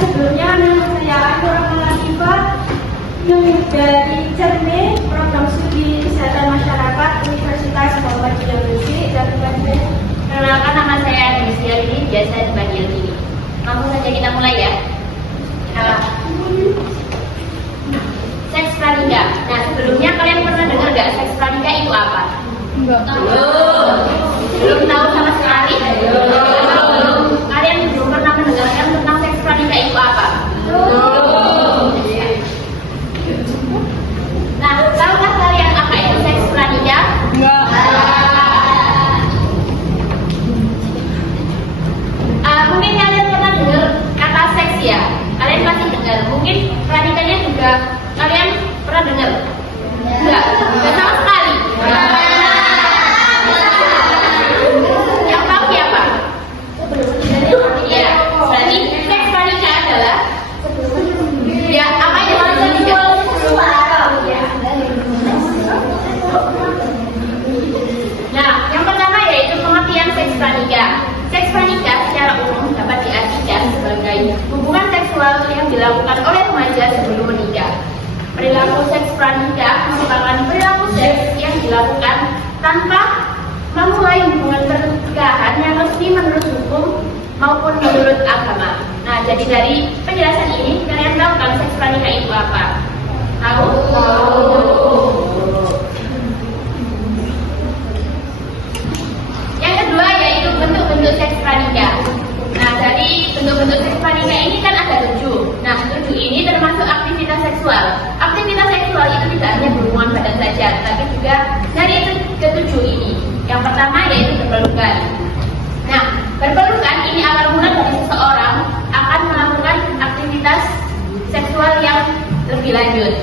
sebelumnya nama saya Nurul Latifah yang dari Cermin Program Studi Kesehatan Masyarakat Universitas Muhammadiyah Negeri dan Bandung. Perkenalkan, nama saya Nusia ini, biasa dipanggil ini. Langsung saja kita mulai ya. Seks pranika. Nah, sebelumnya kalian pernah dengar nggak seks pranika itu apa? Enggak. Belum tahu sama sekali? Kalian belum pernah mendengarkan tentang seks pranika itu apa? Nah, tahukah kalian apa itu seks pranika? Enggak. Mungkin kalian pernah dengar kata seks ya? Kalian pasti dengar. Mungkin pranikanya juga kalian pernah dengar? Enggak sama sekali. Yang tahu siapa? Iya, berarti seks pranika adalah ya apa yang maksudnya tidak? Nah, yang pertama yaitu pengertian seks pranika. Seks pranika secara umum dapat diartikan sebagai hubungan seksual yang dilakukan oleh remaja sebelum menikah. Perilaku seks pranika merupakan perilaku seks yang dilakukan tanpa memulai hubungan pernikahan yang resmi menurut hukum maupun menurut agama. Nah, jadi dari penjelasan ini kalian tahu kan seks pranika itu apa? Tahu? Yang kedua yaitu bentuk-bentuk seks pranika. Nah, dari bentuk-bentuk seks pranika ini kan ada 7. Nah, 7 ini termasuk aktivitas seksual. Aktivitas seksual itu tidak hanya berhubungan badan saja, tapi juga dari ke-7 ini. Yang pertama yaitu berpelukan. Nah, berpelukan ini awal mula dari seseorang akan melakukan aktivitas seksual yang lebih lanjut.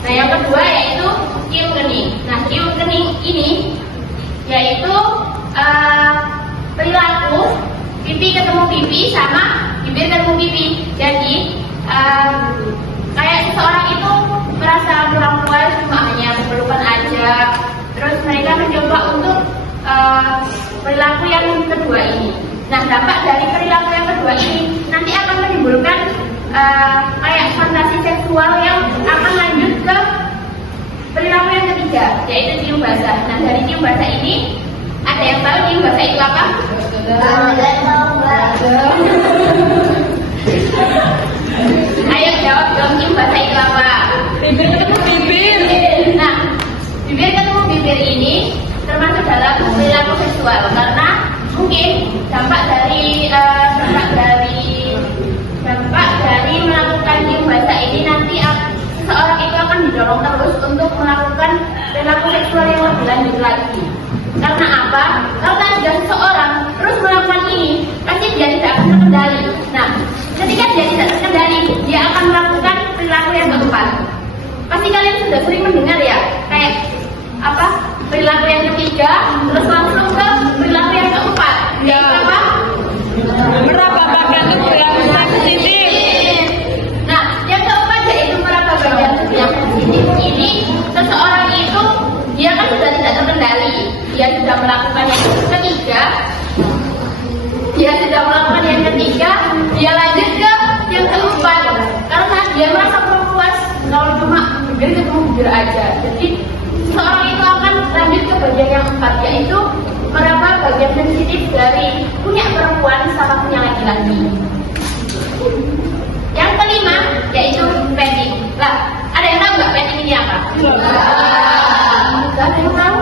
Nah, yang kedua yaitu cium kening. Nah, cium kening ini yaitu perilaku pipi ketemu pipi sama bibir ketemu pipi. Jadi kayak seseorang itu merasa kurang puas cuma hanya berpelukan aja, terus mereka mencoba untuk perilaku yang kedua ini. Nah, dampak dari perilaku yang kedua ini nanti akan menimbulkan kayak fantasi seksual yang akan lanjut ke perilaku yang ketiga, yaitu cium basah. Nah, dari cium basah ini ada yang tahu cium basah itu apa? Ayo jawab dong, cium basah itu apa? Bibir ketemu bibir. Nah, bibir ketemu bibir ini termasuk dalam perilaku seksual karena mungkin dampak dari melakukan cium basah ini nanti seseorang itu akan didorong terus untuk melakukan perilaku seksual yang lebih lanjut lagi. Karena apa? Karena jika seseorang terus melakukan ini, pasti dia tidak akan terkendali. Nah, ketika dia tidak terkendali, dia akan melakukan perilaku yang keempat. Pasti kalian sudah sering mendengar ya, kayak apa? Perilaku yang ketiga, terus langsung ke perilaku yang keempat. Ya. Apa? Meraba badan itu perilaku sensitif. Nah, yang keempat yaitu meraba badan yang sensitif ini, seseorang itu dia kan sudah tidak terkendali, dia sudah melakukan yang ketiga, dia lanjut ke yang keempat karena dia merasa kurang puas kalau cuma bibir ketemu bibir aja. Jadi seseorang itu akan lanjut ke bagian yang keempat, yaitu meraba bagian sensitif dari punya perempuan sama punya laki-laki. Yang kelima yaitu petting. Lah, ada yang tahu nggak petting ini apa? Ada yang tahu?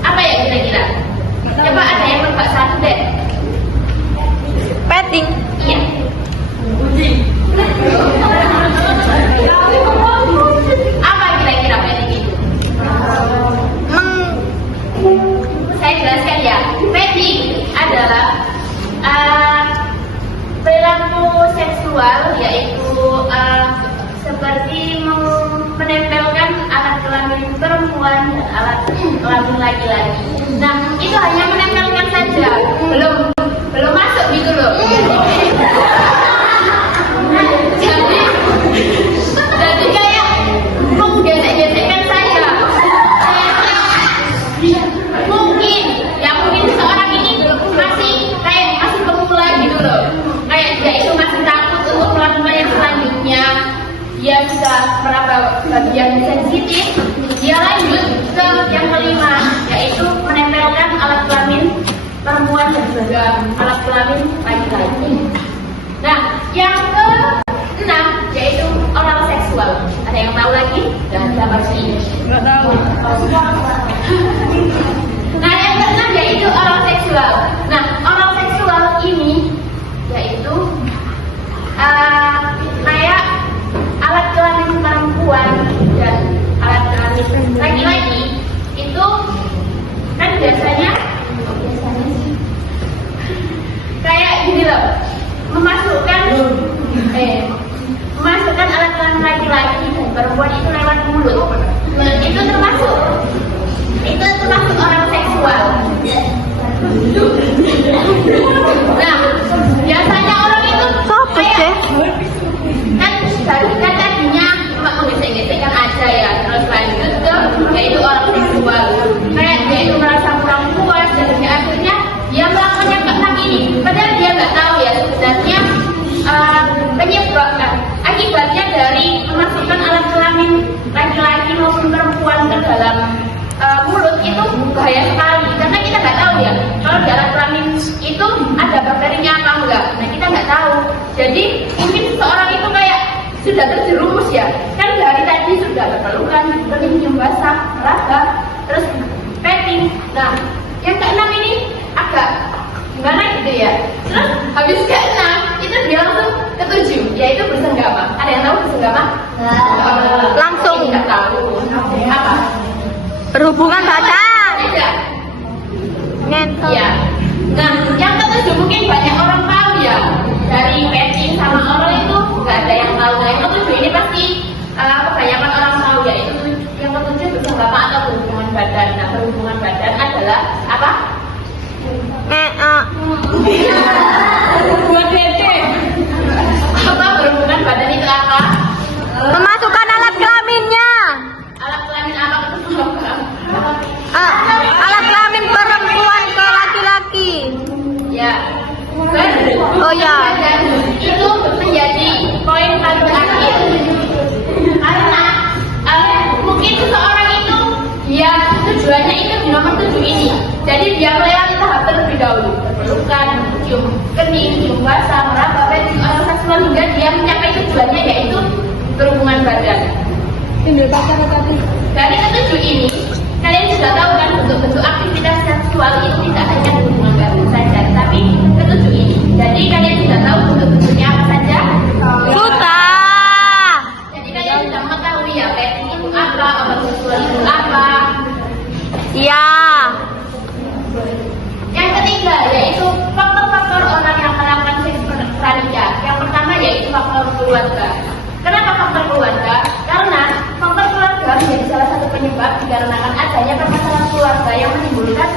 Apa ya kira-kira? Coba ada yang nebak satu deh. Petting. Iya. Apa kira-kira petting itu? Saya jelaskan ya. Petting adalah perilaku seksual, yaitu seperti menempelkan alat kelamin perempuan dan alat kelamin laki-laki. Nah, itu hanya menempelkan saja, belum masuk gitu loh. Jadi kayak menggesek-gesekkan saja. Mungkin seseorang ini masih kayak perempuan dan juga alat kelamin laki-laki. Nah, yang ke-6 yaitu oral seksual. Ada yang tahu lagi? Dan siapa sih? Nggak tahu. Nah, yang ke-6 yaitu oral seksual. Nah, oral seksual ini yaitu kayak alat kelamin perempuan dan alat kelamin laki-laki itu kan biasanya kayak gini loh, memasukkan alat kelamin laki-laki dan perempuan itu lewat mulut. Nah, itu termasuk oral seksual. Nah, biasanya orang itu kayak kan tadinya cuma gesek-gesekkan aja ya, terus lanjut ke yaitu oral seksual. Kayak dia itu merasa kurang puas dan akhirnya dia melakukan yang ke-6 ini, padahal dia nggak tahu ya sebenarnya akibatnya dari memasukkan alat kelamin laki-laki maupun perempuan ke dalam mulut itu bahaya sekali, karena kita nggak tahu ya kalau di alat kelamin itu ada bakterinya apa enggak. Nah, kita nggak tahu. Jadi mungkin seseorang itu kayak sudah terjerumus ya, kan dari tadi sudah berpelukan, berminyak basah, meraba, terus petting. Nah, yang ke-6 ini agak gimana gitu ya. Terus habis ke-6 itu dia langsung ke-7 yaitu bersenggama. Ada yang tahu bersenggama? Langsung. Tidak tahu. Apa? Berhubungan badan. Tidak. Ngentot. Iya. Nah, yang ke-7 mungkin banyak orang tahu ya. Dari petting sama oral itu nggak ada yang tahu. Nah, yang ke-7 ini pasti kebanyakan orang tahu ya. Itu yang ke-7 bersenggama atau berhubungan badan. Nah, berhubungan badan adalah apa? Buat dede. Apa berhubungan badan itu apa? Memasukkan alat kelaminnya. Alat kelamin apa itu? Alat kelamin perempuan ke laki-laki. Ya. Oh ya. Itu menjadi poin paling terakhir. Karena mungkin seseorang itu dia tujuannya itu di nomor 7 ini. Jadi dia melewati tahap terlebih dahulu, berpelukan, cium kening, cium basah, meraba, petting, oral seksual hingga dia mencapai tujuannya yaitu berhubungan badan. Tinggal pacar tadi. Dari ke-7 ini, kalian sudah tahu kan bentuk-bentuk aktivitas seksual itu tidak hanya berhubungan badan saja, tapi ke-7 ini. Jadi kalian sudah tahu bentuk-bentuknya apa saja? Sudah. Jadi kalian sudah mengetahui ya, petting itu apa, oral seksual itu apa. Ya. Yang ketiga yaitu faktor-faktor orang yang melakukan seks pranikah. Yang pertama yaitu faktor keluarga. Kenapa faktor keluarga? Karena faktor keluarga menjadi salah satu penyebab dikarenakan adanya permasalahan keluarga yang menimbulkan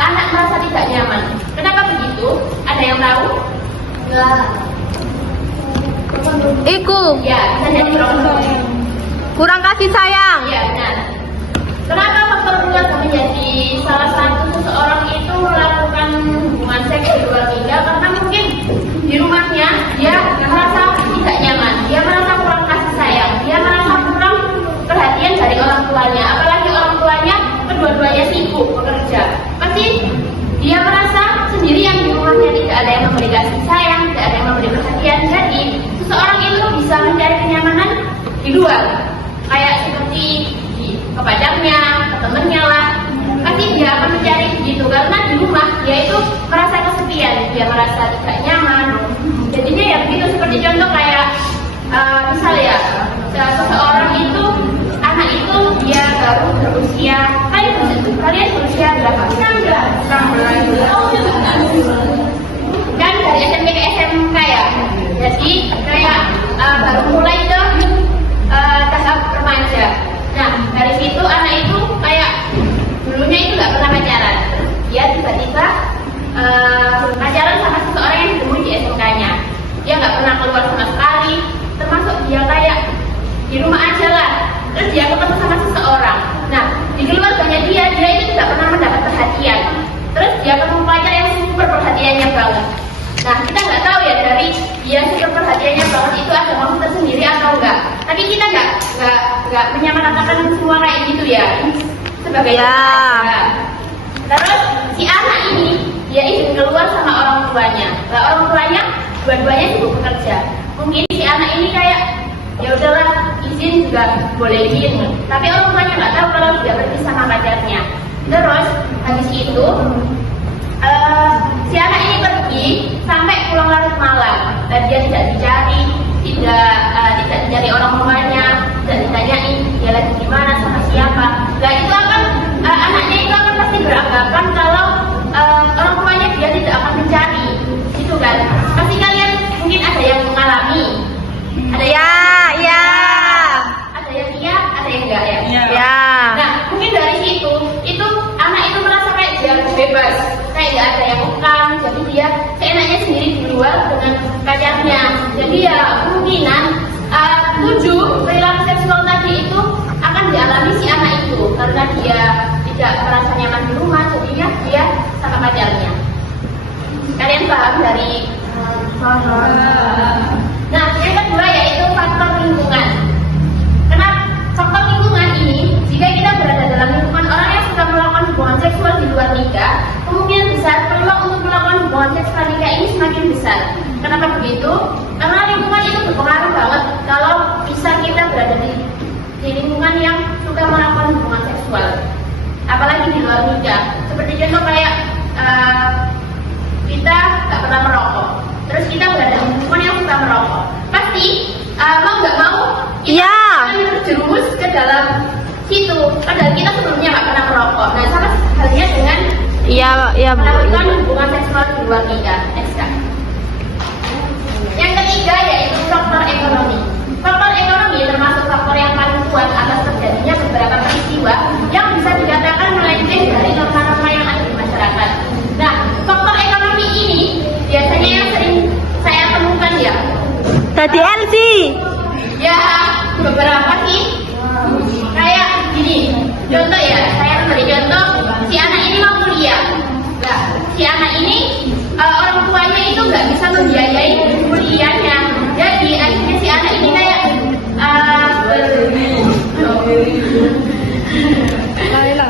anak merasa tidak nyaman. Kenapa begitu? Ada yang tahu? Enggak. Iku. Ya, bisa jadi Kurang kasih sayang. Iya, benar. Kenapa faktor keluarga menjadi salah satu seseorang itu melakukan hubungan seks di luar nikah? Karena mungkin di rumahnya dia merasa tidak nyaman, dia merasa kurang kasih sayang, dia merasa kurang perhatian dari orang tuanya. Apalagi orang tuanya kedua-duanya sibuk bekerja, pasti dia merasa sendirian di rumahnya, tidak ada yang memberi kasih sayang, tidak ada yang memberi perhatian. Jadi seseorang itu bisa mencari kenyamanan di luar, kayak seperti ke pacarnya, ke temennya lah. Pasti dia akan mencari begitu, karena di rumah dia itu merasa kesepian, dia merasa tidak nyaman. Jadinya ya begitu, seperti contoh kayak misal ya, seseorang itu, anak itu dia baru berusia, kalian berusia berapa? 16. Kan dari SMP ke SMK ya. Jadi kayak baru mulai ke tahap remaja. Nah, dari situ anak itu kayak dulunya itu nggak pernah pacaran. Dia tiba-tiba pacaran sama seseorang yang ditemui di SMK-nya. Dia nggak pernah keluar sama sekali, termasuk dia kayak di rumah aja lah. Terus dia ketemu sama seseorang. Nah, di keluarganya dia itu tidak pernah mendapat perhatian. Terus dia ketemu pacar yang super perhatiannya banget. Nah, kita nggak tahu ya dari dia super perhatiannya banget itu ada maksud tersendiri atau enggak. Tapi kita nggak menyamaratakan semua kayak gitu ya. Sebagai ya. Terus si anak ini dia tuanya. Nah, orang tuanya dua-duanya sibuk bekerja. Mungkin si anak ini kayak ya udahlah izin juga bolehin, tapi orang tuanya nggak tahu kalau dia pergi sama pacarnya. Terus habis itu si anak ini pergi sampai pulang larut malam dan dia tidak dicari, tidak dicari orang tuanya, tidak ditanyain dia lagi di mana sama siapa. Nah itu akan anaknya itu akan pasti beranggapan kalau orang tuanya dia tidak akan mencari, gitu kan? Pasti kalian mungkin ada yang mengalami, ada yang Ya. ada yang iya, ada yang enggak ya. Ya. Nah, mungkin dari situ, itu anak itu merasa kayak dia bebas, kayak nggak ada yang ngekang, jadi dia seenaknya sendiri di luar dengan pacarnya. Jadi ya kemungkinan 7 perilaku seksual tadi itu akan dialami si anak itu karena dia tidak merasa nyaman di rumah, jadinya dia sama pacarnya. Kalian paham dari? Nah, yang kedua yaitu faktor lingkungan. Kenapa faktor lingkungan ini? Jika kita berada dalam lingkungan orang yang suka melakukan hubungan seksual di luar nikah, kemungkinan besar peluang untuk melakukan hubungan seksual nikah ini semakin besar. Kenapa begitu? Karena lingkungan itu berpengaruh banget kalau bisa kita berada di lingkungan yang suka melakukan hubungan seksual, apalagi di luar nikah. Seperti contoh kayak kita nggak pernah merokok, terus kita berada di lingkungan yang suka merokok, pasti mau nggak mau kita Iya. akan terjerumus ke dalam situ. Padahal kita sebelumnya nggak pernah merokok. Nah, sama halnya dengan Iya, Bu. melakukan hubungan seksual di luar nikah. Next. Yang ketiga yaitu faktor ekonomi. Faktor ekonomi termasuk faktor yang paling kuat atas terjadinya beberapa peristiwa yang bisa dikatakan melenceng dari norma-norma yang ada di masyarakat. Nah, faktor ekonomi ini biasanya yang sering saya temukan ya. Tadi LC. Ya, beberapa sih. Kayak gini, contoh ya, saya beri contoh, si anak ini mau kuliah. Nah, si anak ini orang tuanya itu nggak bisa membiayai kuliahnya. Jadi akhirnya si anak ini kayak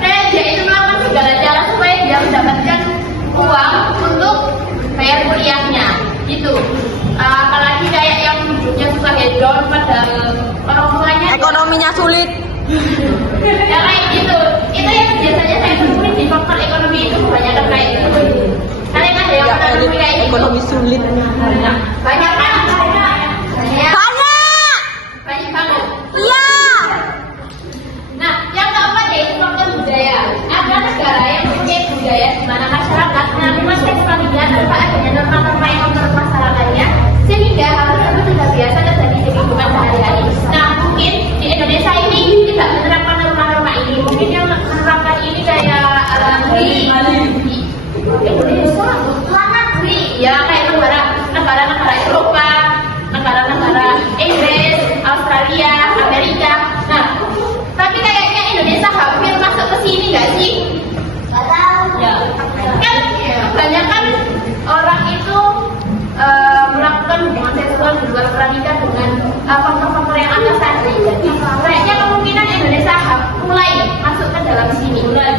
kayak dia itu melakukan segala cara supaya dia mendapatkan uang untuk bayar kuliahnya, gitu. Apalagi kayak yang hidupnya susah hedon padahal orang tuanya Ekonominya sulit. ya kayak gitu. Itu yang biasanya saya temuin di faktor ekonomi itu kebanyakan kayak gitu. Kalian ada yang pernah nemuin kayak gitu? Ekonomi sulit. Banyak kan? Banyak. Banyak banget. Iya. Nah, yang keempat yaitu faktor budaya. Ada negara yang mempunyai budaya di mana masyarakat menerima seksualitas tanpa adanya norma-norma yang mempermasalahkannya, sehingga hal tersebut sudah biasa terjadi di kehidupan sehari-hari. Nah, mungkin di Indonesia ini tidak menerapkan norma-norma ini. Mungkin yang menerapkan ini kayak Indonesia, ya kayak negara-negara Eropa, negara-negara Inggris, Australia, Amerika. Nah, tapi kayaknya Indonesia hampir masuk ke sini nggak sih? Nggak tahu. Ya. Kan kebanyakan orang itu melakukan hubungan seksual di luar pernikahan dengan faktor-faktor yang atas tadi. Jadi kayaknya kemungkinan Indonesia mulai masuk ke dalam sini. Mulai.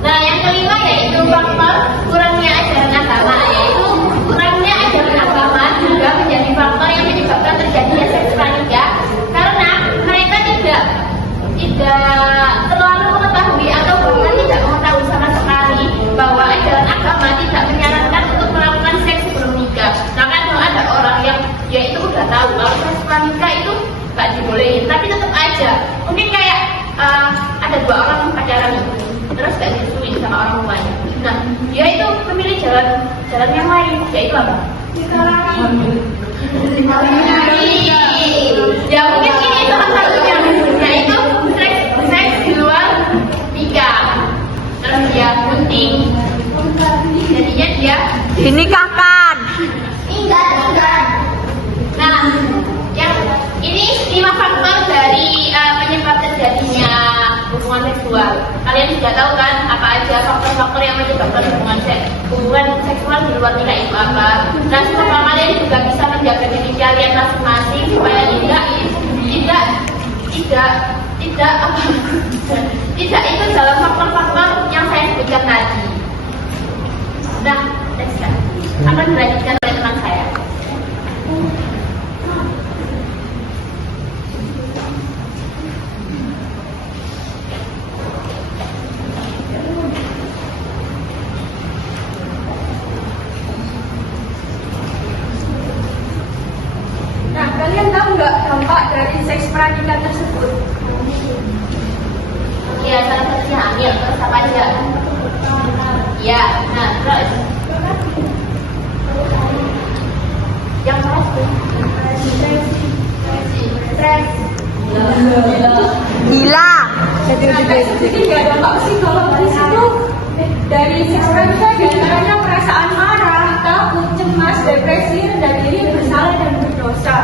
Nah, yang kelima yaitu faktor kurangnya ajaran agama, yaitu kurangnya ajaran agama juga menjadi faktor yang menyebabkan terjadinya seks pranikah karena mereka tidak terlalu mengetahui atau bahkan tidak mengetahui sama sekali bahwa ajaran agama tidak menyarankan untuk melakukan seks sebelum nikah. Nah, kan kalau ada orang yang dia itu udah tahu kalau seks pranikah itu nggak dibolehin, tapi tetap aja mungkin kayak ada 2 orang pacaran terus gak direstuin sama orang tuanya. Nah, dia itu memilih jalan yang lain, yaitu apa? Ya mungkin ini salah satunya, yaitu seks di luar nikah. Terus dia gunting, jadinya dia Dinikahkan. Nah, yang ini 5 faktor dari penyebab terjadinya hubungan seksual. Kalian sudah tahu kan apa aja faktor-faktor yang menyebabkan hubungan seksual di luar nikah itu apa? Nah, semoga kalian juga bisa menjaga diri kalian masing-masing supaya tidak itu dalam faktor-faktor yang saya tersebut. Ya, salah satunya hamil. Terus apa aja? Ya, nah terus yang keras tuh stres. Gila. Jadi nggak ada apa sih kalau dari situ dari seks pranika diantaranya perasaan marah, takut, cemas, depresi, rendah diri, bersalah dan berdosa.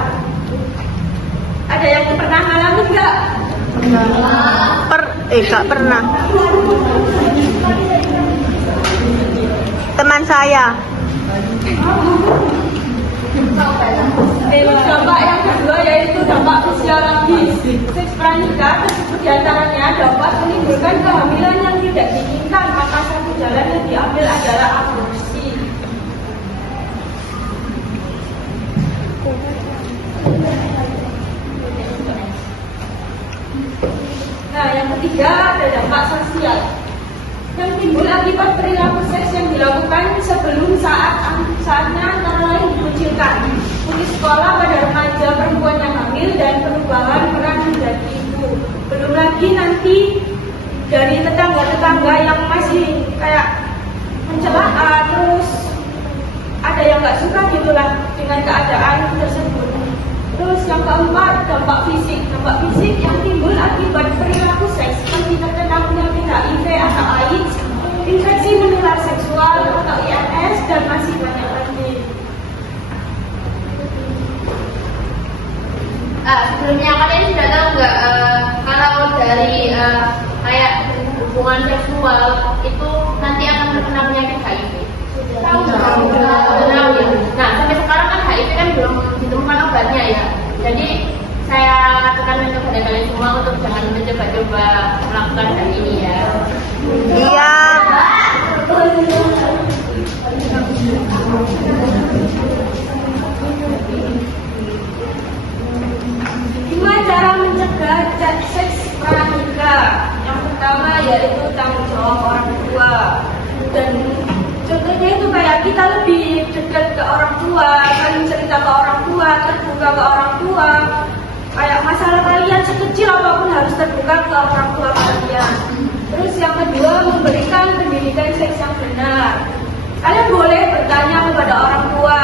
Ada yang pernah ngalamin nggak? Gak pernah. Teman saya. Dampak yang kedua yaitu dampak fisiologis. Seks pranika tersebut diantaranya dapat menimbulkan kehamilan yang tidak diinginkan, maka satu jalan yang diambil adalah aborsi. Nah, yang ketiga ada dampak sosial yang timbul akibat perilaku seks yang dilakukan sebelum saatnya antara lain dikucilkan, putus sekolah pada remaja perempuan yang hamil dan perubahan peran menjadi ibu. Belum lagi nanti dari tetangga-tetangga yang masih kayak mencela, terus ada yang nggak suka gitulah dengan keadaan tersebut. Terus yang keempat, dampak fisik. Dampak fisik yang timbul akibat perilaku seks seperti terkena penyakit HIV atau AIDS, infeksi menular seksual atau IMS, dan masih banyak lagi. Sebelumnya kalian sudah tahu nggak kalau dari kayak hubungan seksual itu nanti akan terkena penyakit HIV? Tahu nggak? Tahu ya. Nah, sampai sekarang kan HIV kan belum ditemukan obatnya ya. Jadi saya tekankan kepada kalian semua untuk jangan mencoba-coba melakukan hal ini ya. Iya. Gimana cara mencegah seks pranika? Yang pertama yaitu tanggung jawab orang tua. Dan contohnya itu kayak kita lebih dekat ke orang tua, saling cerita ke orang tua, terbuka ke orang tua. Kayak masalah kalian sekecil apapun harus terbuka ke orang tua kalian. Terus yang kedua, memberikan pendidikan seks yang benar. Kalian boleh bertanya kepada orang tua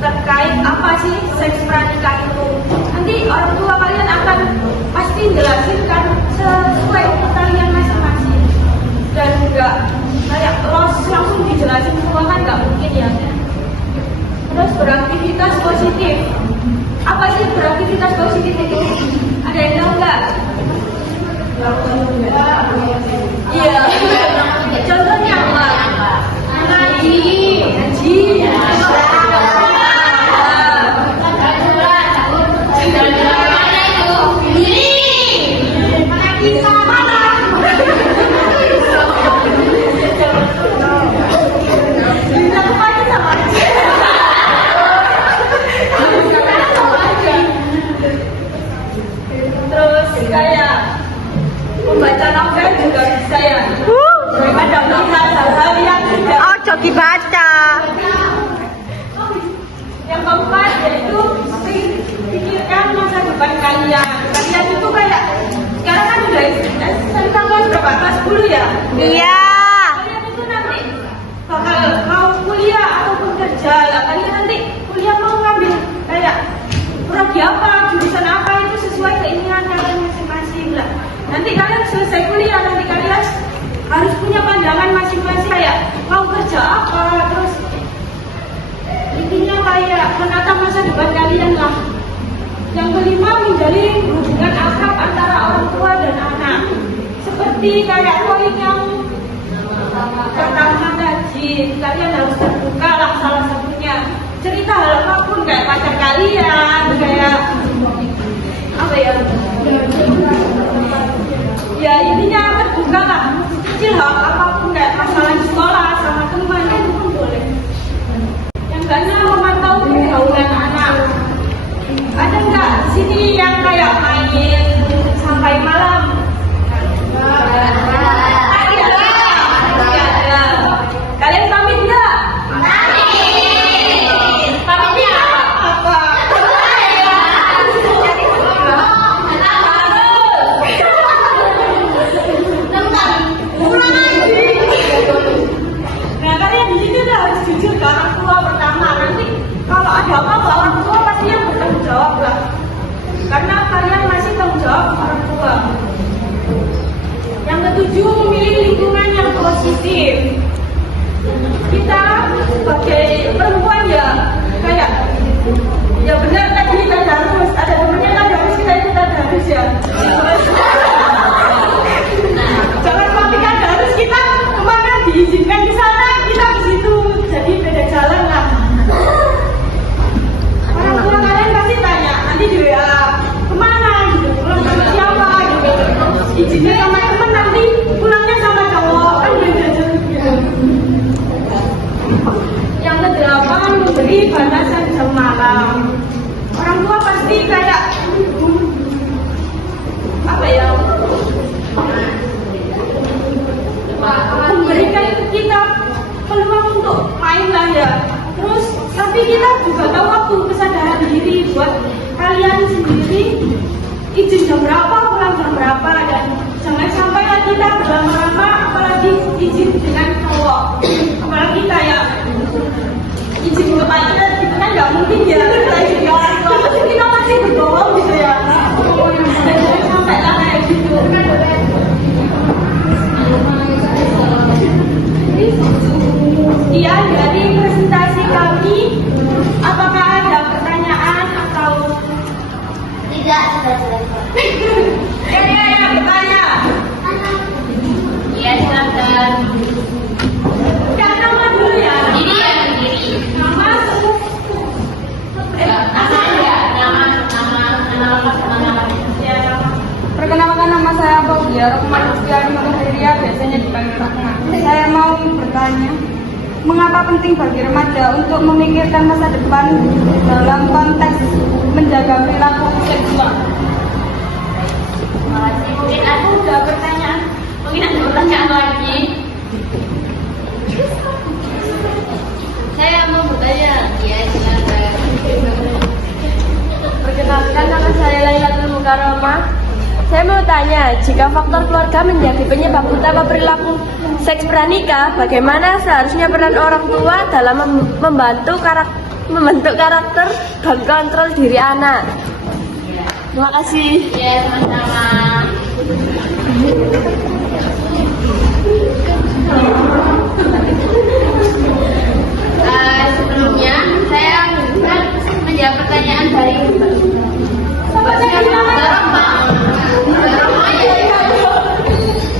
terkait apa sih seks pranika itu. Nanti orang tua kalian akan pasti jelasin kan sesuai umur kalian masing-masing. Dan enggak kayak langsung dijelasin semua kan nggak mungkin ya. Terus beraktivitas positif. Apa sih beraktivitas positif itu? Ada yang tahu nggak? Iya. Contohnya apa? Ngaji. Terus kayak membaca novel juga bisa ya. Daripada melihat hal-hal yang tidak. Oh, coki baca. Yang keempat yaitu pikirkan masa depan kalian. Kalian itu kayak sekarang kan udah SMK kelas berapa? Kelas 10 ya? Iya. Kalian itu nanti bakal mau kuliah ataupun kerja lah. Kalian nanti kuliah mau ngambil kayak prodi apa, jurusan apa, itu sesuai keinginan kalian masing-masing lah. Nanti kalian selesai kuliah, nanti kalian harus punya pandangan masing-masing kayak mau kerja apa, terus intinya kayak menata masa depan kalian lah. Yang kelima, menjalin hubungan akrab antara orang tua dan anak. Seperti kayak poin yang pertama tadi, kalian harus terbuka lah salah satunya. Cerita hal apapun kayak pacar kalian, kayak apa ya? Ya intinya terbuka lah. Kecil hal apapun kayak masalah di sekolah sama teman itu pun boleh. Yang keenam, memantau pergaulan anak. Ada nggak di sini yang kayak main sampai malam? Ada. Kalian pamit nggak? Pamitnya apa? tua. Yang ketujuh, memilih lingkungan yang positif. Kita sebagai perempuan ya kayak ya benar tadi kita harus ada temennya kan harus kita harus ya. Jangan pastikan harus kita kemana diizinkan di sana kita ke situ, jadi beda jalan lah. Orang tua kalian pasti tanya nanti di WA kemana gitu, pulang sama siapa gitu, izinnya sama temen nanti pulangnya sama cowok kan beda jalan gitu. Yang kedelapan, memberi batasan jam malam. Orang tua pasti kayak apa ya, memberikan kita peluang untuk main lah ya. Terus tapi kita juga tahu waktu kesadaran diri buat kalian sendiri, izin jam berapa, pulang jam berapa, dan jangan sampai lah kita berlama-lama apalagi izin dengan cowok, apalagi kayak izin ke pacaran gitu kan nggak mungkin ya kita izin ke orang tua, pasti kita pasti berbohong gitu ya. Dan jangan sampai lah kayak gitu. Iya, dari presentasi kami, apakah ada pertanyaan atau Tidak, sudah. ya, bertanya. Iya, silakan. Yang nama dulu ya. Ini ya sendiri. Nama Nama ya, nama lengkap sama nama. ya, nama. Perkenalkan, nama saya Paulia Rohman Rizkyani Matahiriya, biasanya dipanggil Rahma. Saya mau bertanya, mengapa penting bagi remaja untuk memikirkan masa depan dalam konteks menjaga perilaku seksual? Makasih. Mungkin aku udah pertanyaan. Mungkin ada pertanyaan lagi. Saya mau bertanya. Iya, silakan. Perkenalkan, nama saya Lailatul Mukarramah. Saya mau tanya, jika faktor keluarga menjadi penyebab utama perilaku seks pranikah, bagaimana seharusnya peran orang tua dalam membentuk karakter dan kontrol diri anak? Terima kasih. Ya, sama-sama. Sebelumnya saya kan menjawab pertanyaan dari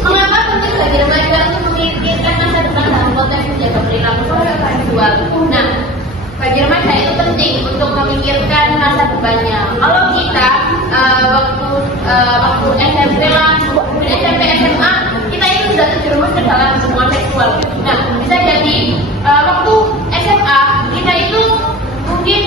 mengapa penting bagi remaja untuk memikirkan masa depan dalam konteks menjaga perilaku seksual? Nah, bagi remaja itu penting untuk memikirkan masa depannya. Kalau kita waktu SMP SMA kita itu sudah terjerumus ke dalam hubungan seksual. Nah, bisa jadi waktu SMA kita itu mungkin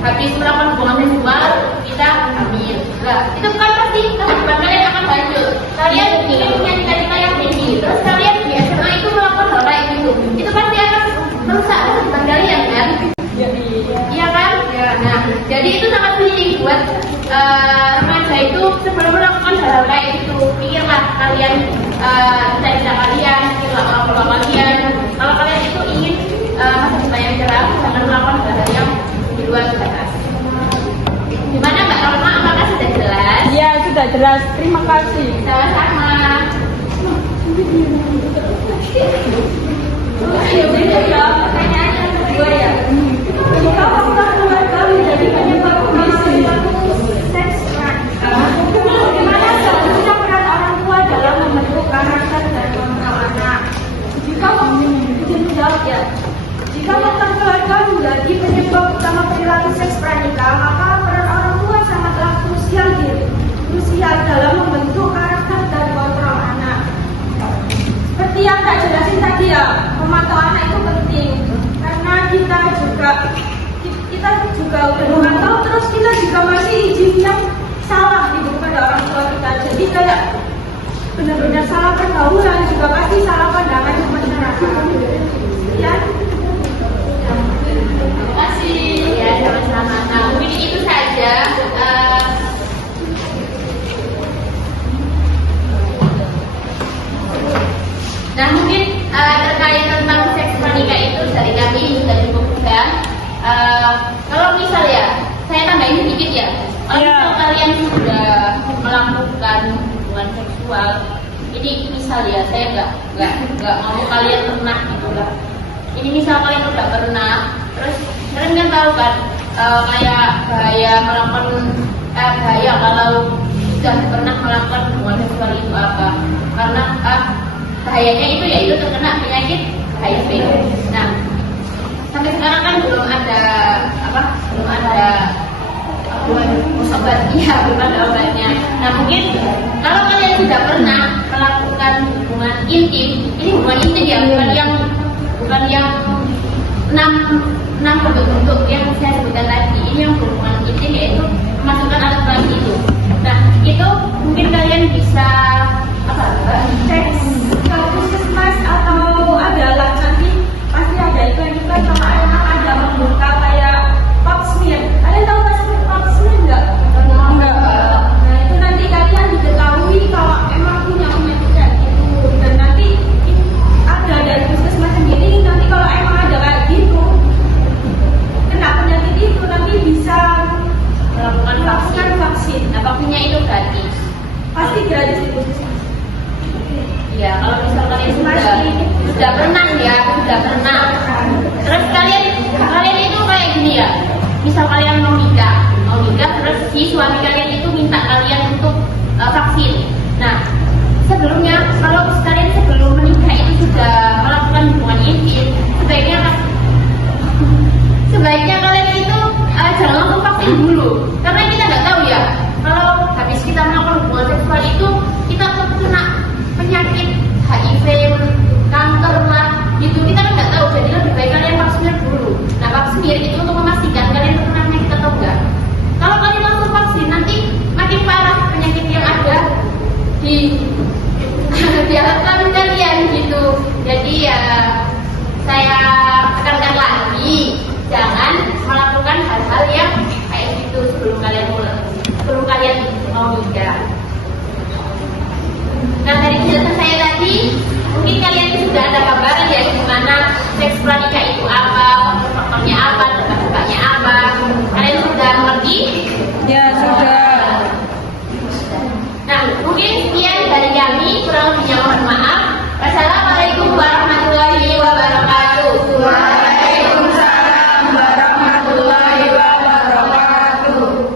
habis melakukan hubungan seksual kita hamil. Nah, itu kan pasti masa depan kalian akan hancur. Kalian ingin punya cita-cita yang tinggi, terus kalian di SMA itu melakukan hal kayak gitu, itu pasti akan merusak masa depan kalian kan? Iya kan? Ya. Nah, jadi itu sangat penting buat remaja itu sebelum melakukan hal kayak gitu, pikirlah kalian cita-cita kalian, pikirlah orang tua kalian. Kalau kalian itu ingin masa depan yang cerah, jangan melakukan hal yang di luar batas. Gimana Mbak Roma? Apakah sudah jelas? Ya, sudah jelas. Terima kasih. Sama-sama. Ya, pertanyaan yang kedua ya. Jika faktor keluarga menjadi penyebab perilaku seks pranikah, bagaimana seharusnya peran orang tua dalam membentuk karakter dan kontrol anak? Jika faktor keluarga menjadi penyebab utama perilaku seks pranikah, maka peran orang tua sangatlah krusial dalam membentuk karakter dan kontrol anak. Seperti yang tak jelasin tadi ya, memantau anak itu penting karena kita juga udah memantau, terus kita juga masih izin yang salah gitu kepada orang tua kita. Jadi kayak benar-benar salah pergaulan, juga pasti salah pandangan masyarakat. Ya. Terima kasih. Ya, sama-sama. Nah, mungkin itu saja. Nah, mungkin terkait tentang seks pranikah itu dari kami sudah cukup ya. Kalau misal ya, saya tambahin sedikit ya. Kalau misal kalian sudah melakukan hubungan seksual, ini misal ya, saya nggak mau kalian pernah gitu lah. Ini misal kalian udah pernah, terus kalian kan tahu kan kayak bahaya melakukan bahaya kalau sudah pernah melakukan hubungan seksual itu apa? Karena bahayanya itu yaitu terkena penyakit HIV. Nah, sampai sekarang kan belum ada obatnya, belum ada obatnya. Nah, mungkin kalau kalian sudah pernah melakukan hubungan intim, ini hubungan intim ya, bukan yang enam bentuk yang saya sebutkan tadi. Ini yang hubungan intim yaitu memasukkan alat kelamin itu. Nah, itu mungkin kalian bisa Seks puskesmas atau adalah nanti pasti ada iklan-iklan sama anak ada membuka kayak pap smear. Kalian tahu kan pap smear nggak? Enggak. Nah itu nanti kalian diketahui kalau emang punya penyakit kayak gitu, dan nanti ada dari puskesmas sendiri. Nanti kalau emang ada kayak gitu kena penyakit itu nanti bisa melakukan vaksin. Nah, vaksinnya itu gratis. Pasti gratis di puskesmas. Ya, kalau misal kalian sudah pernah ya, sudah pernah. Terus kalian itu kayak gini ya. Misal kalian mau nikah, terus si suami kalian itu minta kalian untuk vaksin. Nah, sebelumnya kalau kalian sebelum menikah itu sudah melakukan hubungan intim, sebaiknya kalian itu jangan langsung vaksin dulu, karena kita nggak tahu ya. Kalau habis kita melakukan hubungan seksual itu kita terkena penyakit HIV, kanker lah, gitu kita kan nggak tahu. Jadi lebih baik kalian vaksinnya dulu. Nah, vaksinnya itu untuk memastikan kalian terkena penyakit atau enggak. Kalau kalian langsung vaksin, nanti makin parah penyakit yang ada di alat kelamin kalian gitu. Jadi ya saya tekankan lagi, jangan melakukan hal-hal yang kayak gitu sebelum kalian mau nikah. Nah, dari penjelasan saya tadi, mungkin kalian sudah ada gambaran ya gimana seks pranikah itu apa, faktor-faktornya apa, dampak-dampaknya apa. Kalian sudah mengerti? Ya, sudah. Nah, mungkin sekian dari kami, kurang lebihnya mohon maaf. Wassalamualaikum warahmatullahi wabarakatuh. Waalaikumsalam warahmatullahi wabarakatuh.